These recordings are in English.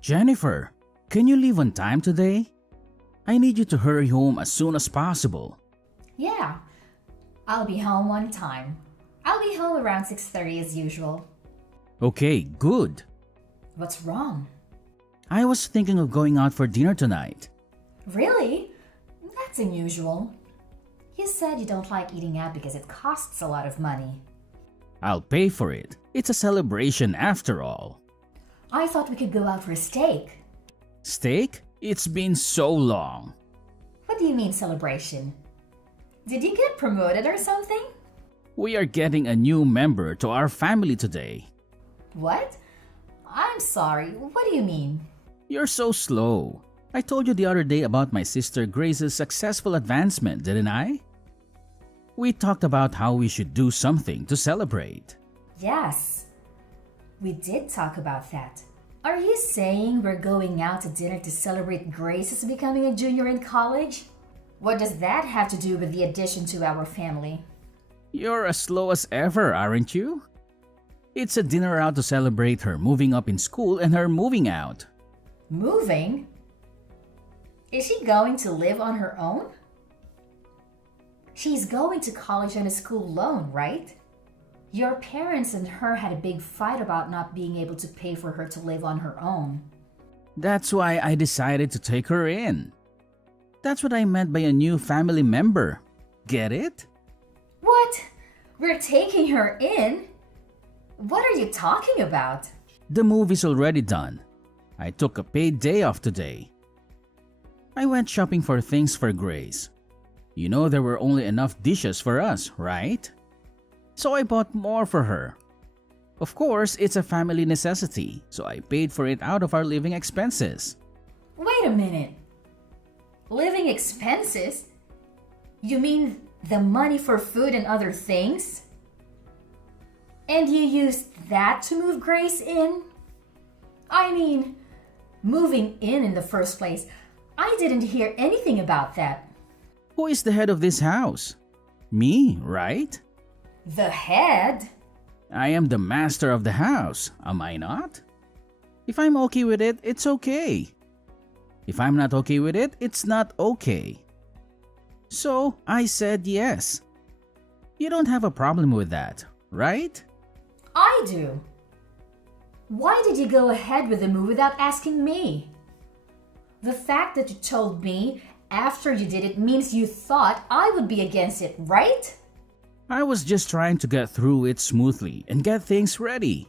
Jennifer, can you leave on time today? I need you to hurry home as soon as possible. Yeah, I'll be home on time. I'll be home around 6:30 as usual. Okay, good. What's wrong? I was thinking of going out for dinner tonight. Really? That's unusual. You said you don't like eating out because it costs a lot of money. I'll pay for it. It's a celebration after all. I thought we could go out for a steak. Steak? It's been so long. What do you mean celebration? Did you get promoted or something? We are getting a new member to our family today. What? I'm sorry, what do you mean? You're so slow. I told you the other day about my sister Grace's successful advancement, didn't I? We talked about how we should do something to celebrate. Yes, we did talk about that. Are you saying we're going out to dinner to celebrate Grace's becoming a junior in college? What does that have to do with the addition to our family? You're as slow as ever, aren't you? It's a dinner out to celebrate her moving up in school and her moving out. Moving? Is she going to live on her own? She's going to college on a school loan, right? Your parents and her had a big fight about not being able to pay for her to live on her own. That's why I decided to take her in. That's what I meant by a new family member. Get it? What? We're taking her in? What are you talking about? The move is already done. I took a paid day off today. I went shopping for things for Grace. You know there were only enough dishes for us, right? So I bought more for her. Of course, it's a family necessity, so I paid for it out of our living expenses. Wait a minute. Living expenses? You mean the money for food and other things? And you used that to move Grace in? I mean, moving in the first place. I didn't hear anything about that. Who is the head of this house? Me, right? The head? I am the master of the house, am I not? If I'm okay with it, it's okay. If I'm not okay with it, it's not okay. So I said yes. You don't have a problem with that, right? I do. Why did you go ahead with the move without asking me? The fact that you told me after you did it means you thought I would be against it, right? I was just trying to get through it smoothly and get things ready.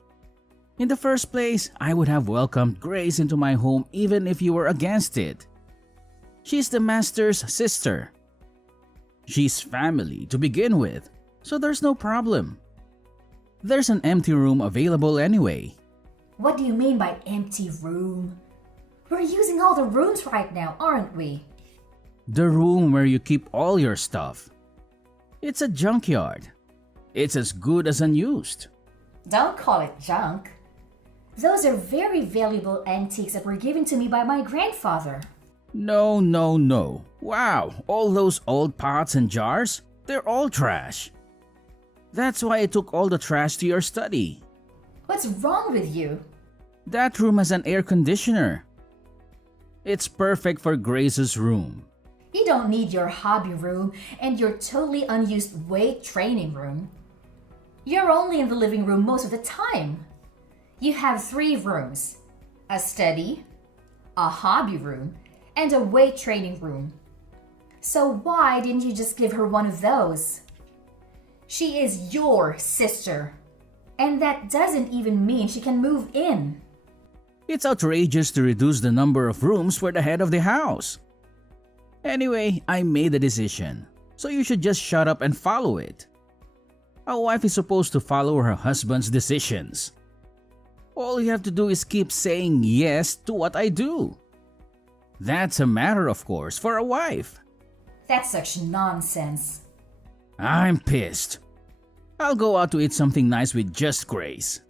In the first place, I would have welcomed Grace into my home even if you were against it. She's the master's sister. She's family to begin with, so there's no problem. There's an empty room available anyway. What do you mean by empty room? We're using all the rooms right now, aren't we? The room where you keep all your stuff. It's a junkyard. It's as good as unused. Don't call it junk. Those are very valuable antiques that were given to me by my grandfather. No, no, no. Wow, all those old pots and jars? They're all trash. That's why I took all the trash to your study. What's wrong with you? That room has an air conditioner. It's perfect for Grace's room. You don't need your hobby room and your totally unused weight training room. You're only in the living room most of the time. You have 3 rooms: a study, a hobby room, and a weight training room. So why didn't you just give her one of those? She is your sister. And that doesn't even mean she can move in. It's outrageous to reduce the number of rooms for the head of the house. Anyway, I made a decision, so you should just shut up and follow it. A wife is supposed to follow her husband's decisions. All you have to do is keep saying yes to what I do. That's a matter, of course, for a wife. That's such nonsense. I'm pissed. I'll go out to eat something nice with just Grace.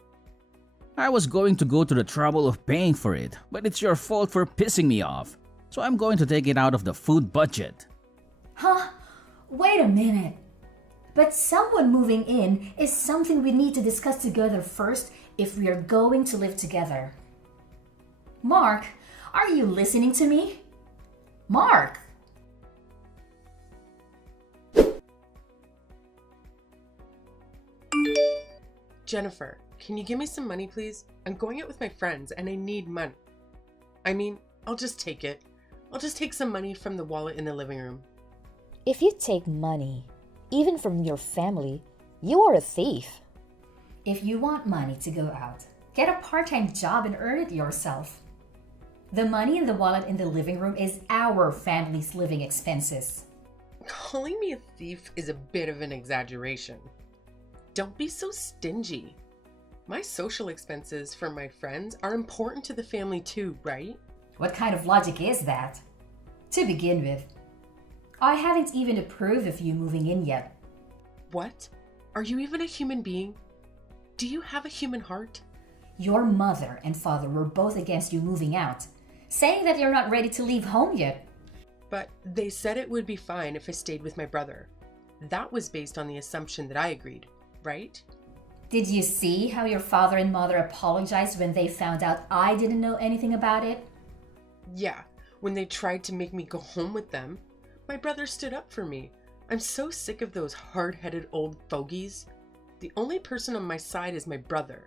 I was going to go to the trouble of paying for it, but it's your fault for pissing me off, so I'm going to take it out of the food budget. Huh? Wait a minute. But someone moving in is something we need to discuss together first if we are going to live together. Mark, are you listening to me? Mark! Jennifer, can you give me some money, please? I'm going out with my friends and I need money. I mean, I'll just take it. I'll just take some money from the wallet in the living room. If you take money, even from your family, you are a thief. If you want money to go out, get a part-time job and earn it yourself. The money in the wallet in the living room is our family's living expenses. Calling me a thief is a bit of an exaggeration. Don't be so stingy. My social expenses for my friends are important to the family too, right? What kind of logic is that? To begin with, I haven't even approved of you moving in yet. What? Are you even a human being? Do you have a human heart? Your mother and father were both against you moving out, saying that you're not ready to leave home yet. But they said it would be fine if I stayed with my brother. That was based on the assumption that I agreed, right? Did you see how your father and mother apologized when they found out I didn't know anything about it? Yeah, when they tried to make me go home with them, my brother stood up for me. I'm so sick of those hard-headed old fogies. The only person on my side is my brother.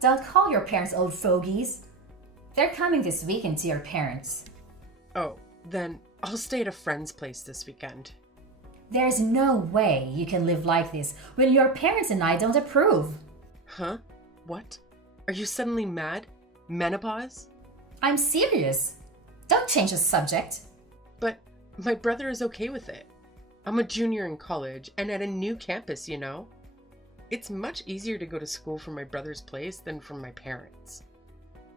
Don't call your parents old fogies. They're coming this weekend to your parents. Oh, then I'll stay at a friend's place this weekend. There's no way you can live like this when your parents and I don't approve. Huh? What? Are you suddenly mad? Menopause? I'm serious. Don't change the subject. But my brother is okay with it. I'm a junior in college and at a new campus, you know? It's much easier to go to school from my brother's place than from my parents'.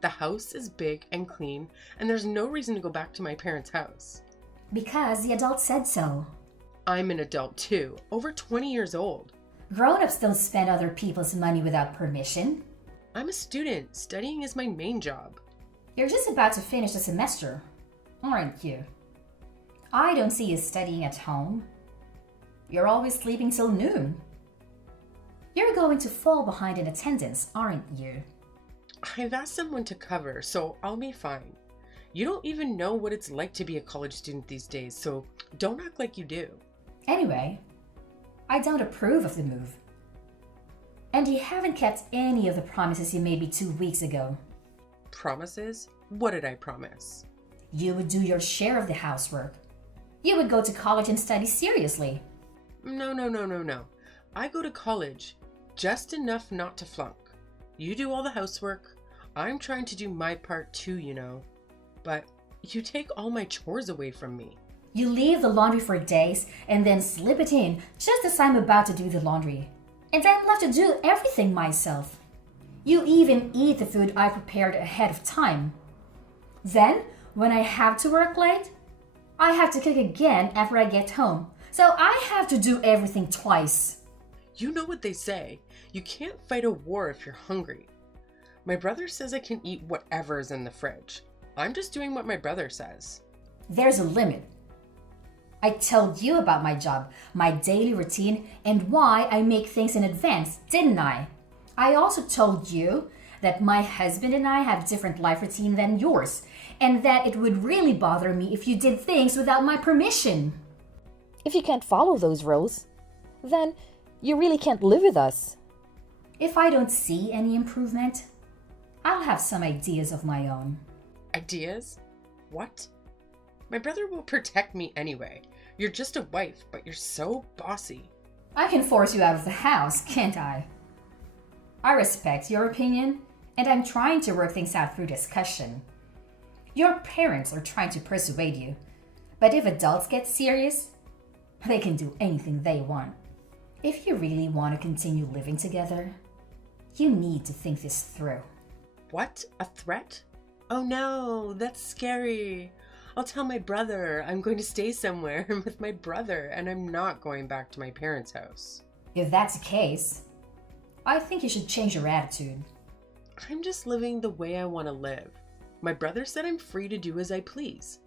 The house is big and clean, and there's no reason to go back to my parents' house. Because the adult said so. I'm an adult too, over 20 years old. Grown-ups don't spend other people's money without permission. I'm a student. Studying is my main job. You're just about to finish the semester, aren't you? I don't see you studying at home. You're always sleeping till noon. You're going to fall behind in attendance, aren't you? I've asked someone to cover, so I'll be fine. You don't even know what it's like to be a college student these days, so don't act like you do. Anyway, I don't approve of the move. And you haven't kept any of the promises you made me 2 weeks ago. Promises? What did I promise? You would do your share of the housework. You would go to college and study seriously. No. I go to college, just enough not to flunk. You do all the housework. I'm trying to do my part too, you know. But you take all my chores away from me. You leave the laundry for days and then slip it in just as I'm about to do the laundry. And I'm left to do everything myself. You even eat the food I prepared ahead of time. Then, when I have to work late, I have to cook again after I get home. So I have to do everything twice. You know what they say. You can't fight a war if you're hungry. My brother says I can eat whatever is in the fridge. I'm just doing what my brother says. There's a limit. I told you about my job, my daily routine, and why I make things in advance, didn't I? I also told you that my husband and I have different life routine than yours, and that it would really bother me if you did things without my permission. If you can't follow those rules, then you really can't live with us. If I don't see any improvement, I'll have some ideas of my own. Ideas? What? My brother will protect me anyway. You're just a wife, but you're so bossy. I can force you out of the house, can't I? I respect your opinion, and I'm trying to work things out through discussion. Your parents are trying to persuade you, but if adults get serious, they can do anything they want. If you really want to continue living together, you need to think this through. What? A threat? Oh no, that's scary. I'll tell my brother I'm going to stay somewhere with my brother and I'm not going back to my parents' house. If that's the case, I think you should change your attitude. I'm just living the way I want to live. My brother said I'm free to do as I please.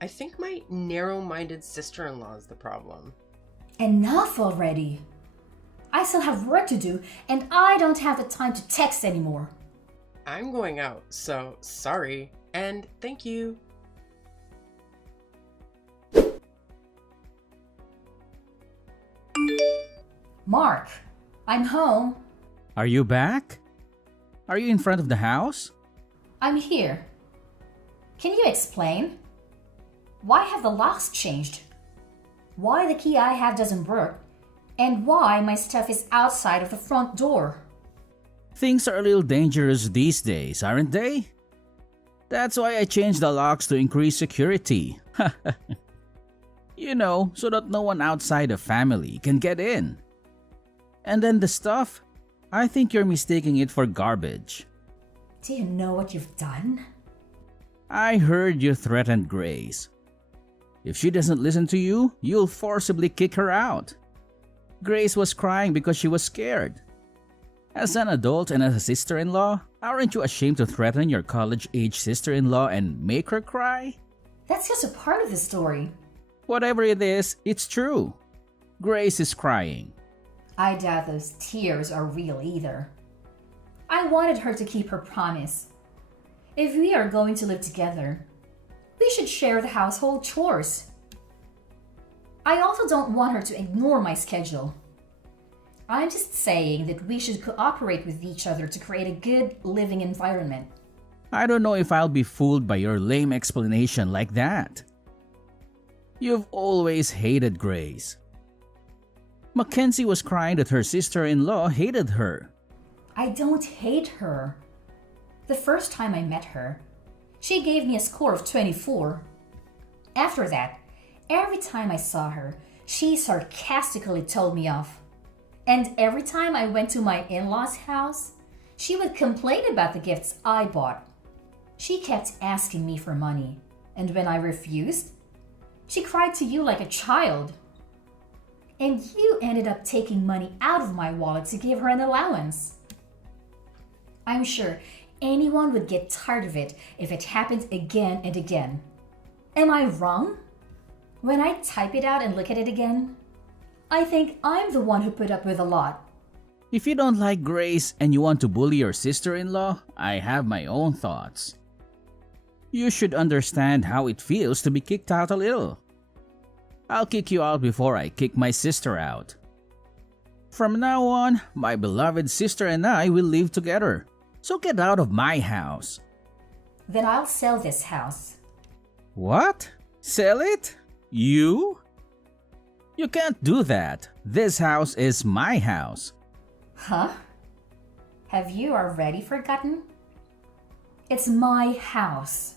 I think my narrow-minded sister-in-law is the problem. Enough already! I still have work to do, and I don't have the time to text anymore. I'm going out, so sorry, and thank you. Mark, I'm home. Are you back? Are you in front of the house? I'm here. Can you explain? Why have the locks changed? Why the key I have doesn't work? And why my stuff is outside of the front door? Things are a little dangerous these days, aren't they? That's why I changed the locks to increase security. You know, so that no one outside the family can get in. And then the stuff, I think you're mistaking it for garbage. Do you know what you've done? I heard you threatened Grace. If she doesn't listen to you, you'll forcibly kick her out. Grace was crying because she was scared. As an adult and as a sister-in-law, aren't you ashamed to threaten your college-age sister-in-law and make her cry? That's just a part of the story. Whatever it is, it's true. Grace is crying. I doubt those tears are real either. I wanted her to keep her promise. If we are going to live together, we should share the household chores. I also don't want her to ignore my schedule. I'm just saying that we should cooperate with each other to create a good living environment. I don't know if I'll be fooled by your lame explanation like that. You've always hated Grace. Mackenzie was crying that her sister-in-law hated her. I don't hate her. The first time I met her, she gave me a score of 24. After that, every time I saw her, she sarcastically told me off. And every time I went to my in-laws' house, she would complain about the gifts I bought. She kept asking me for money, and when I refused, she cried to you like a child. And you ended up taking money out of my wallet to give her an allowance. I'm sure anyone would get tired of it if it happened again and again. Am I wrong? When I type it out and look at it again, I think I'm the one who put up with a lot. If you don't like Grace and you want to bully your sister-in-law, I have my own thoughts. You should understand how it feels to be kicked out a little. I'll kick you out before I kick my sister out. From now on, my beloved sister and I will live together. So get out of my house. Then I'll sell this house. What? Sell it? You? You can't do that. This house is my house. Huh? Have you already forgotten? It's my house.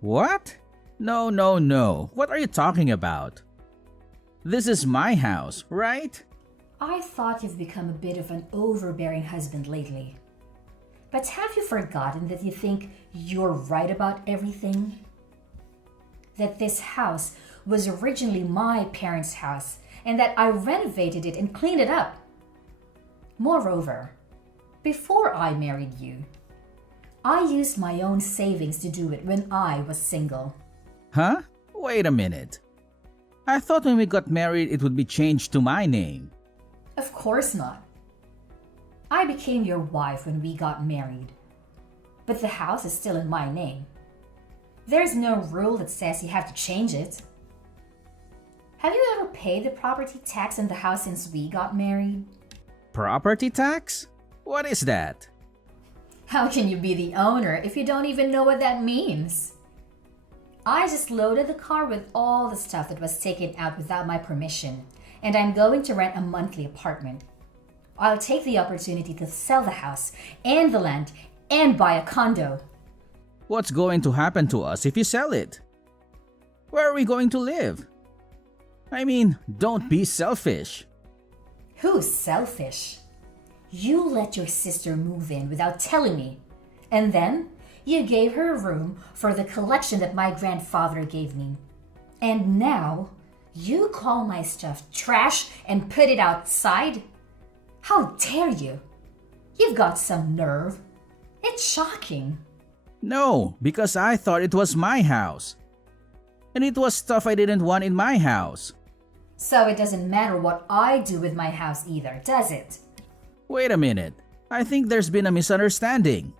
What? No. What are you talking about? This is my house, right? I thought you've become a bit of an overbearing husband lately. But have you forgotten that you think you're right about everything? That this house was originally my parents' house and that I renovated it and cleaned it up. Moreover, before I married you, I used my own savings to do it when I was single. Huh? Wait a minute. I thought when we got married it would be changed to my name. Of course not. I became your wife when we got married. But the house is still in my name. There's no rule that says you have to change it. Have you ever paid the property tax on the house since we got married? Property tax? What is that? How can you be the owner if you don't even know what that means? I just loaded the car with all the stuff that was taken out without my permission, and I'm going to rent a monthly apartment. I'll take the opportunity to sell the house and the land and buy a condo. What's going to happen to us if you sell it? Where are we going to live? I mean, don't be selfish. Who's selfish? You let your sister move in without telling me, and then you gave her a room for the collection that my grandfather gave me. And now you call my stuff trash and put it outside? How dare you? You've got some nerve. It's shocking. No, because I thought it was my house. And it was stuff I didn't want in my house. So it doesn't matter what I do with my house either, does it? Wait a minute. I think there's been a misunderstanding.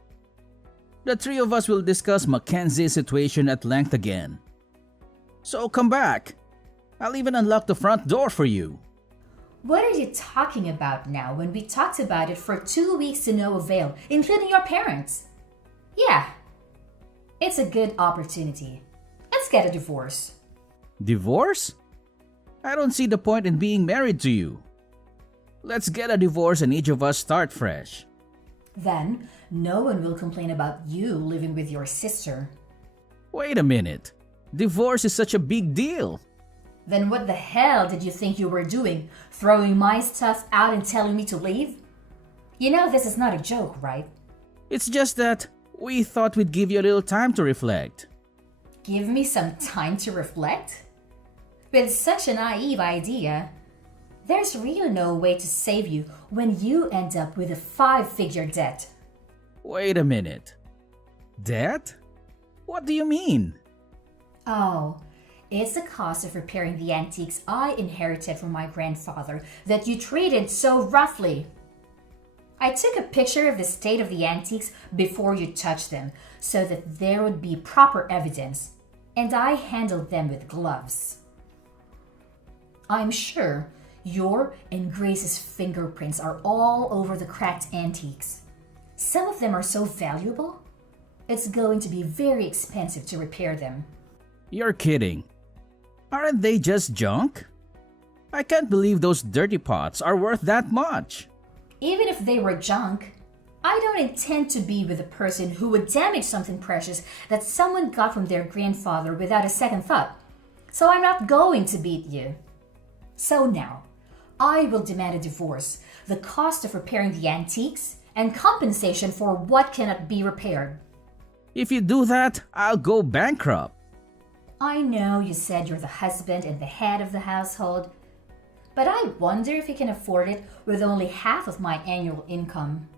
The three of us will discuss Mackenzie's situation at length again. So come back. I'll even unlock the front door for you. What are you talking about now when we talked about it for 2 weeks to no avail, including your parents? Yeah, it's a good opportunity. Let's get a divorce. Divorce? I don't see the point in being married to you. Let's get a divorce and each of us start fresh. Then, no one will complain about you living with your sister. Wait a minute. Divorce is such a big deal. Then what the hell did you think you were doing? Throwing my stuff out and telling me to leave? You know this is not a joke, right? It's just that we thought we'd give you a little time to reflect. Give me some time to reflect? With such a naive idea, there's really no way to save you when you end up with a 5-figure debt. Wait a minute. Debt? What do you mean? Oh, it's the cost of repairing the antiques I inherited from my grandfather that you treated so roughly. I took a picture of the state of the antiques before you touched them so that there would be proper evidence, and I handled them with gloves. I'm sure your and Grace's fingerprints are all over the cracked antiques. Some of them are so valuable, it's going to be very expensive to repair them. You're kidding. Aren't they just junk? I can't believe those dirty pots are worth that much. Even if they were junk, I don't intend to be with a person who would damage something precious that someone got from their grandfather without a second thought. So I'm not going to beat you. So now, I will demand a divorce, the cost of repairing the antiques, and compensation for what cannot be repaired. If you do that, I'll go bankrupt. I know you said you're the husband and the head of the household, but I wonder if you can afford it with only half of my annual income.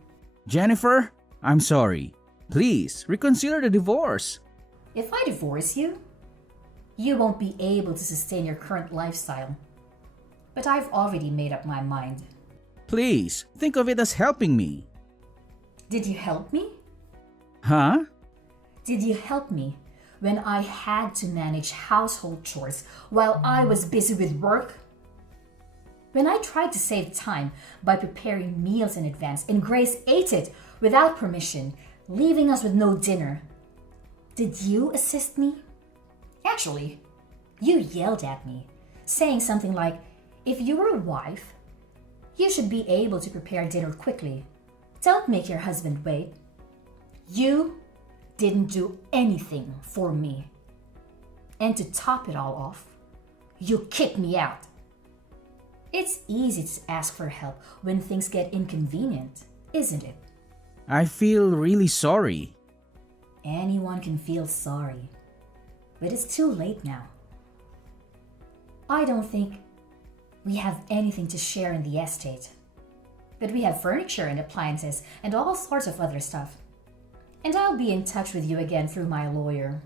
Jennifer, I'm sorry. Please, reconsider the divorce. If I divorce you, you won't be able to sustain your current lifestyle. But I've already made up my mind. Please, think of it as helping me. Did you help me? Huh? Did you help me when I had to manage household chores while I was busy with work? When I tried to save time by preparing meals in advance and Grace ate it without permission, leaving us with no dinner, did you assist me? Actually, you yelled at me, saying something like, if you were a wife, you should be able to prepare dinner quickly. Don't make your husband wait. You didn't do anything for me. And to top it all off, you kicked me out. It's easy to ask for help when things get inconvenient, isn't it? I feel really sorry. Anyone can feel sorry, but it's too late now. I don't think we have anything to share in the estate, but we have furniture and appliances and all sorts of other stuff. And I'll be in touch with you again through my lawyer.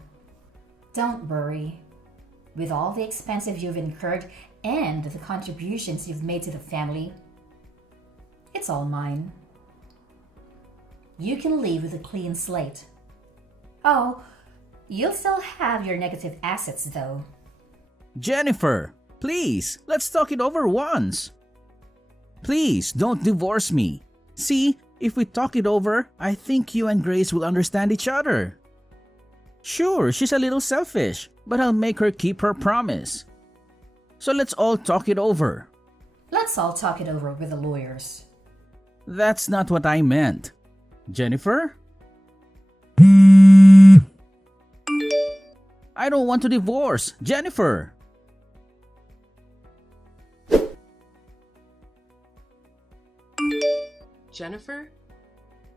Don't worry. With all the expenses you've incurred and the contributions you've made to the family, it's all mine. You can leave with a clean slate. Oh, you'll still have your negative assets though. Jennifer, please, let's talk it over once. Please, don't divorce me. See, if we talk it over, I think you and Grace will understand each other. Sure, she's a little selfish, but I'll make her keep her promise. So let's all talk it over. Let's all talk it over with the lawyers. That's not what I meant. Jennifer? I don't want to divorce. Jennifer! Jennifer,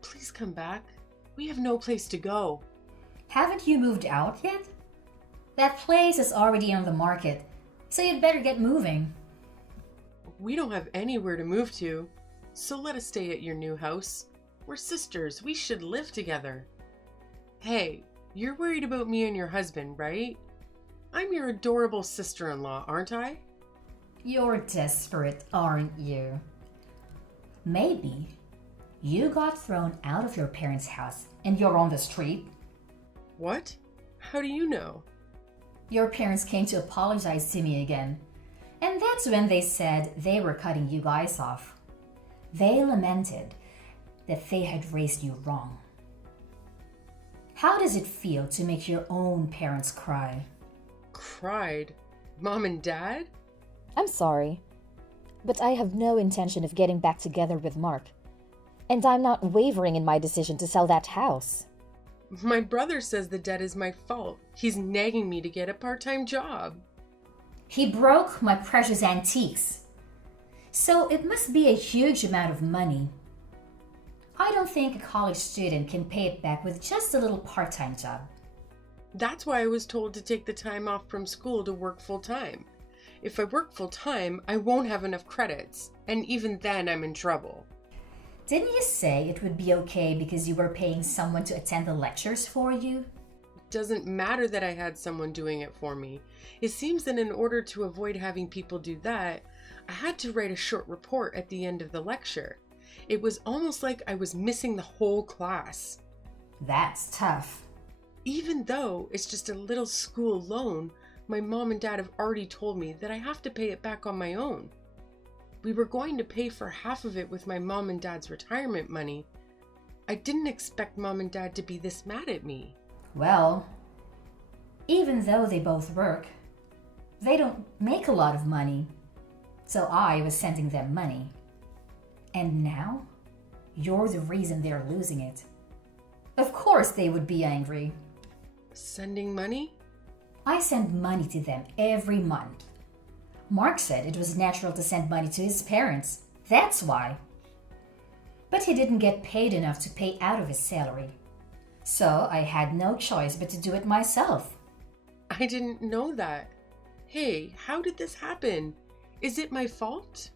please come back. We have no place to go. Haven't you moved out yet? That place is already on the market, so you'd better get moving. We don't have anywhere to move to, so let us stay at your new house. We're sisters. We should live together. Hey, you're worried about me and your husband, right? I'm your adorable sister-in-law, aren't I? You're desperate, aren't you? Maybe You got thrown out of your parents' house and you're on the street. What? How do you know? Your parents came to apologize to me again. And that's when they said they were cutting you guys off. They lamented that they had raised you wrong. How does it feel to make your own parents cry? Cried? Mom and Dad? I'm sorry, but I have no intention of getting back together with Mark. And I'm not wavering in my decision to sell that house. My brother says the debt is my fault. He's nagging me to get a part-time job. He broke my precious antiques. So it must be a huge amount of money. I don't think a college student can pay it back with just a little part-time job. That's why I was told to take the time off from school to work full-time. If I work full-time, I won't have enough credits, and even then I'm in trouble. Didn't you say it would be okay because you were paying someone to attend the lectures for you? It doesn't matter that I had someone doing it for me. It seems that in order to avoid having people do that, I had to write a short report at the end of the lecture. It was almost like I was missing the whole class. That's tough. Even though it's just a little school loan, my mom and dad have already told me that I have to pay it back on my own. We were going to pay for half of it with my mom and dad's retirement money. I didn't expect mom and dad to be this mad at me. Well, even though they both work, they don't make a lot of money. So I was sending them money. And now, you're the reason they're losing it. Of course they would be angry. Sending money? I send money to them every month. Mark said it was natural to send money to his parents. That's why. But he didn't get paid enough to pay out of his salary. So I had no choice but to do it myself. I didn't know that. Hey, how did this happen? Is it my fault?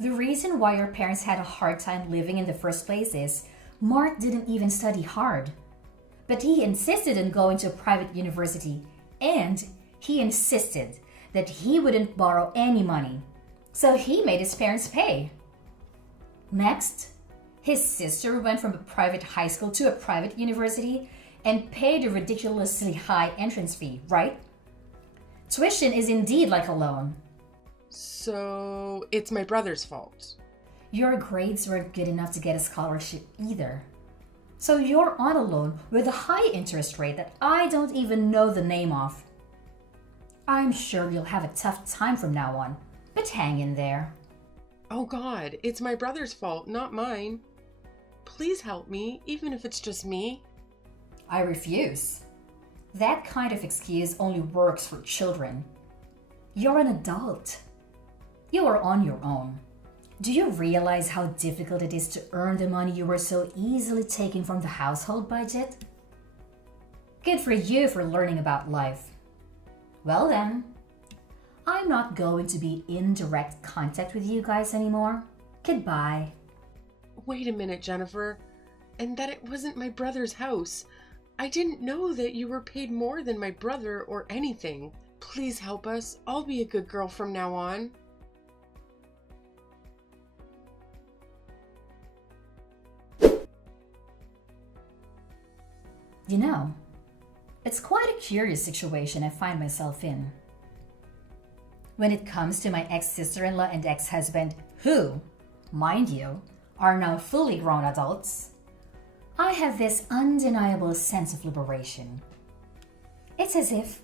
The reason why your parents had a hard time living in the first place is Mark didn't even study hard. But he insisted on going to a private university, and he insisted that he wouldn't borrow any money. So he made his parents pay. Next, his sister went from a private high school to a private university and paid a ridiculously high entrance fee, right? Tuition is indeed like a loan. So it's my brother's fault. Your grades weren't good enough to get a scholarship either. So you're on a loan with a high interest rate that I don't even know the name of. I'm sure you'll have a tough time from now on, but hang in there. Oh God, it's my brother's fault, not mine. Please help me, even if it's just me. I refuse. That kind of excuse only works for children. You're an adult. You are on your own. Do you realize how difficult it is to earn the money you were so easily taking from the household budget? Good for you for learning about life. Well then, I'm not going to be in direct contact with you guys anymore. Goodbye. Wait a minute, Jennifer. And that it wasn't my brother's house. I didn't know that you were paid more than my brother or anything. Please help us. I'll be a good girl from now on. You know, it's quite a curious situation I find myself in. When it comes to my ex-sister-in-law and ex-husband, who, mind you, are now fully grown adults, I have this undeniable sense of liberation. It's as if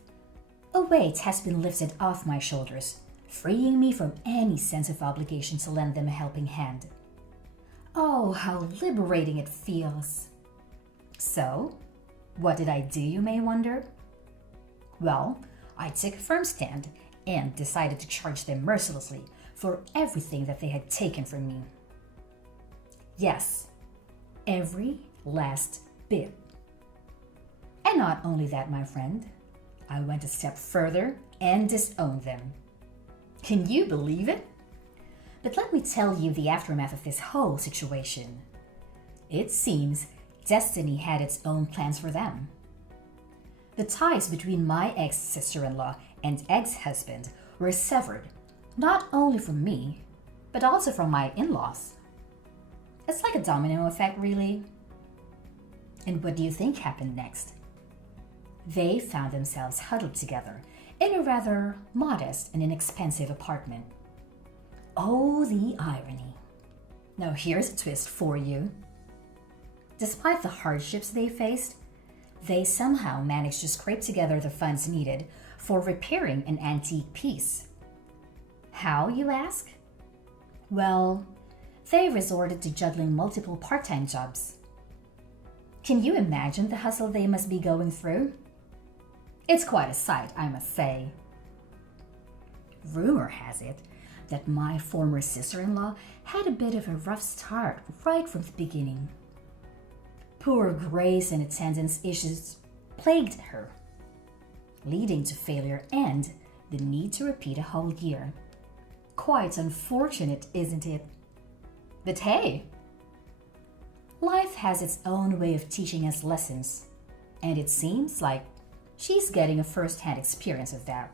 a weight has been lifted off my shoulders, freeing me from any sense of obligation to lend them a helping hand. Oh, how liberating it feels. So, what did I do, you may wonder? Well, I took a firm stand and decided to charge them mercilessly for everything that they had taken from me. Yes, every last bit. And not only that, my friend, I went a step further and disowned them. Can you believe it? But let me tell you the aftermath of this whole situation. It seems destiny had its own plans for them. The ties between my ex-sister-in-law and ex-husband were severed, not only from me, but also from my in-laws. It's like a domino effect, really. And what do you think happened next? They found themselves huddled together in a rather modest and inexpensive apartment. Oh, the irony. Now, here's a twist for you. Despite the hardships they faced, they somehow managed to scrape together the funds needed for repairing an antique piece. How, you ask? Well, they resorted to juggling multiple part-time jobs. Can you imagine the hustle they must be going through? It's quite a sight, I must say. Rumor has it that my former sister-in-law had a bit of a rough start right from the beginning. Poor grace and attendance issues plagued her, leading to failure and the need to repeat a whole year. Quite unfortunate, isn't it? But hey, life has its own way of teaching us lessons, and it seems like she's getting a first-hand experience of that.